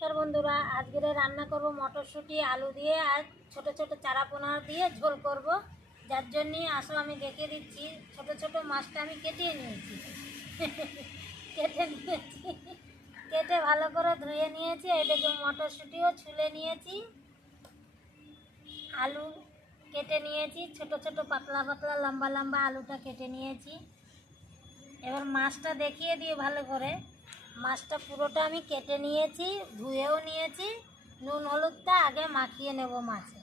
नमस्कार बंधुरा आज के रान्ना करब मटरशुटी आलू दिए और छोटो छोटो चारा पोना दिए झोल करब जार जन्य आसो आमी देखे दिচ্ছি छोटो छोटो माछटा आमी केटे निয়েছি केटे निয়েছি केटे भालो करे धुए निয়েছি এই দেখো মটরশুটিও ছুলে নিয়েছি आलू केटे নিয়েছি छोटो छोटो पतला पतला लम्बा लम्बा आलूटा केटे নিয়েছি এবার মাছটা দেখিয়ে দিয়ে ভালো করে মাছটা পুরোটা আমি কেটে নিয়েছি ধুয়েও নিয়েছি নুন হলুদটা আগে মাখিয়ে নেব মাছে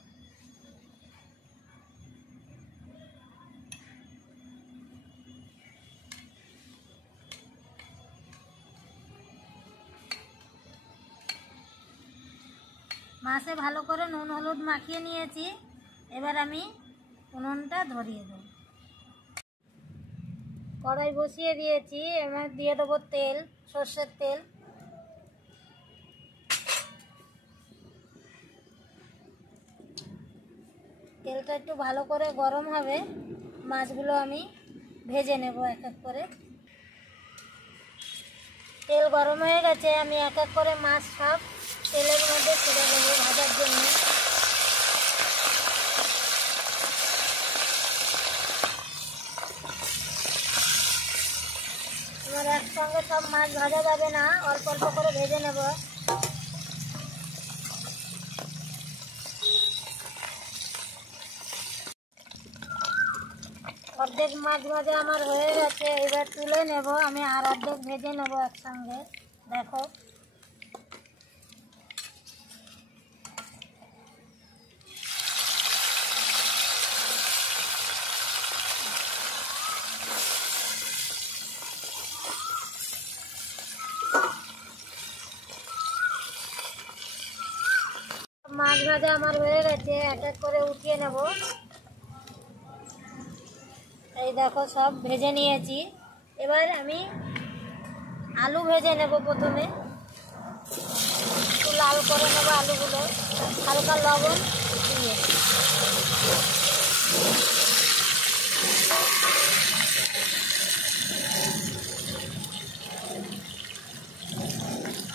মাছে ভালো করে নুন হলুদ মাখিয়ে নিয়েছি এবার আমি উনুনটা ধরিয়ে দেব কড়াই বসিয়ে দিয়েছি এবার দিয়ে দেবো তেল সরষের তেল তেলটা একটু ভালো করে গরম হবে মাছগুলো আমি ভেজে নেব এক এক করে তেল গরম হয়ে গেছে আমি এক এক করে মাছ সব তেলের মধ্যে ছেড়ে দেবো ভাজার জন্য এবার একসঙ্গে সব মাছ ভাজা যাবে না অল্প অল্প করে ভেজে নেব অর্ধেক মাছ ভাজা আমার হয়ে গেছে এবার তুলে নেব আমি আর অর্ধেক ভেজে নেব একসঙ্গে দেখো মাছ ভাজা আমার হয়ে গেছে এক এক করে উঠিয়ে নেব এই দেখো সব ভেজে নিয়েছি এবার আমি আলু ভেজে নেব প্রথমে একটু লাল করে নেব আলুগুলো হালকা লবণ দিয়ে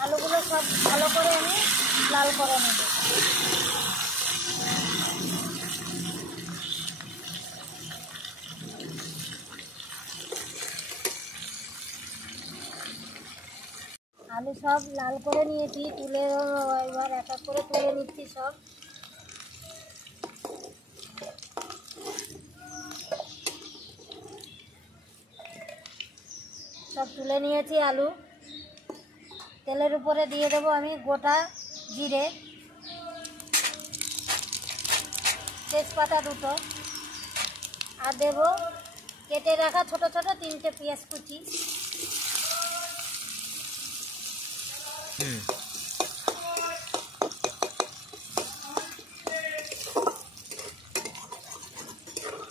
আলুগুলো সব ভালো করে আমি লাল করে নেব आलू सब लाल करे निয়েছি তুলে এবার এক এক করে তুলে নিচ্ছি সব সব তুলে নিয়েছি আলু তেলের উপরে দিয়ে দেব আমি গোটা জিরে তেজপাতা দুটো আর দেব কেটে রাখা ছোট ছোট 3টে পেঁয়াজ কুচি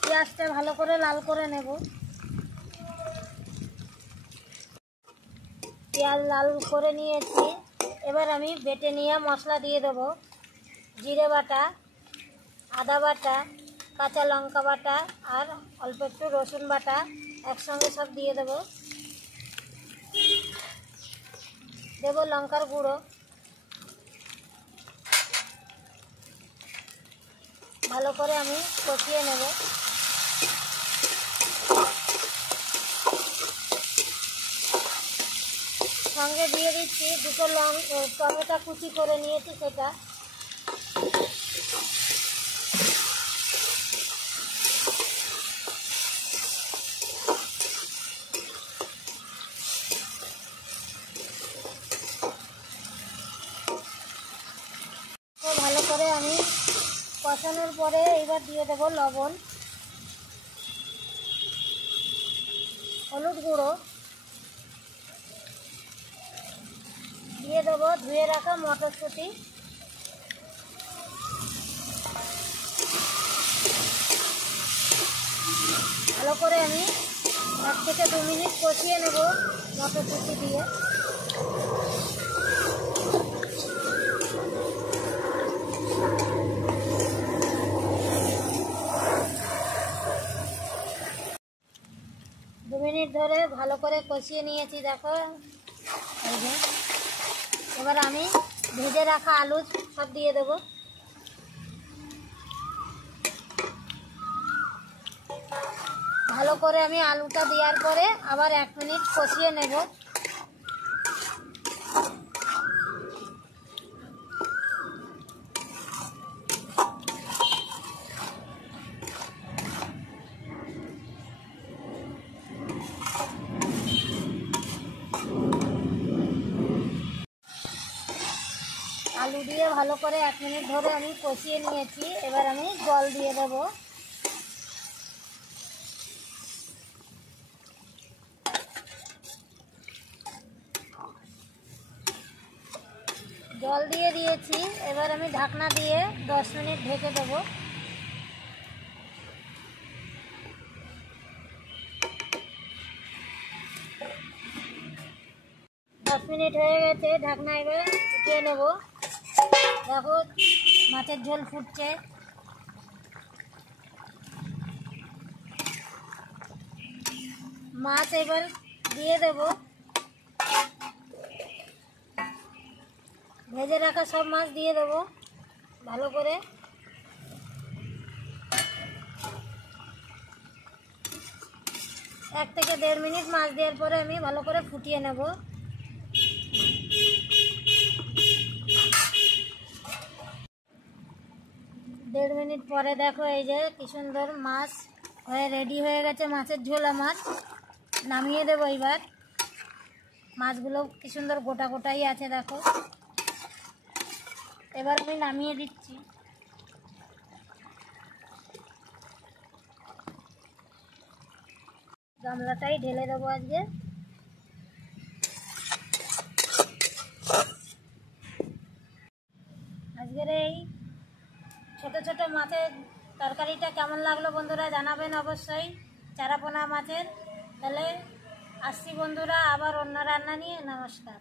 পেঁয়াজটা ভালো করে লাল করে নেব পেঁয়াজ লাল করে নিয়েছি এবার আমি বেটে নিয়ে মশলা দিয়ে দেব জিরে বাটা আদা বাটা কাঁচা লঙ্কা বাটা আর অল্প একটু রসুন বাটা একসঙ্গে সব দিয়ে দেব দেব লঙ্কার গুঁড়ো ভালো করে আমি কষিয়ে নেব সঙ্গে দিয়ে দিচ্ছি দুটো টমেটো কুচি করে নিয়েছি সেটা ভালো করে আমি কষানোর পরে এবার দিয়ে দেব লবণ হলুদ গুঁড়ো দিয়ে দেব ধুয়ে রাখা মটরশুঁটি ভালো করে আমি 1 থেকে 2 মিনিট কষিয়ে নেব মটরশুঁটি দিয়ে মিনিট ধরে ভালো করে কষিয়ে নিয়েছি দেখো এই যে এবার আমি ভেজে রাখা আলু সব দিয়ে দেবো। ভালো করে আমি আলুটা দেওয়ার পরে আবার 1 মিনিট কষিয়ে নেব। আলু দিয়ে ভালো করে 1 মিনিট ধরে আমি কষিয়ে নিয়েছি। এবার আমি জল দিয়ে দেব। জল দিয়ে দিয়েছি। এবার আমি ঢাকনা দিয়ে 10 মিনিট ঢেকে দেবো। 10 মিনিট হয়ে গেছে, ঢাকনা এবার উঠিয়ে নেব। দেখো মাছের ঝোল ফুটছে। মাছ এবার দিয়ে দেব। ভেজে রাখা সব মাছ দিয়ে দেবো ভালো করে। 1 থেকে 1.5 মিনিট মাছ দেওয়ার পরে আমি ভালো করে ফুটিয়ে নেব। দেড় মিনিট পরে দেখো এই যে কি সুন্দর মাছ হয়ে রেডি হয়ে গেছে। মাছের ঝোল আমার নামিয়ে দেবো। এবার মাছগুলো কি সুন্দর গোটা গোটাই আছে দেখো। এবার আমি নামিয়ে দিচ্ছি। গামলাটাই ঢেলে দেবো আজকে। আজকের এই ছোট ছোট মাছের তরকারিটা কেমন লাগলো বন্ধুরা জানাবেন অবশ্যই। চারাপোনা মাছের। তাহলে আসছি বন্ধুরা আবার অন্য রান্না নিয়ে। নমস্কার।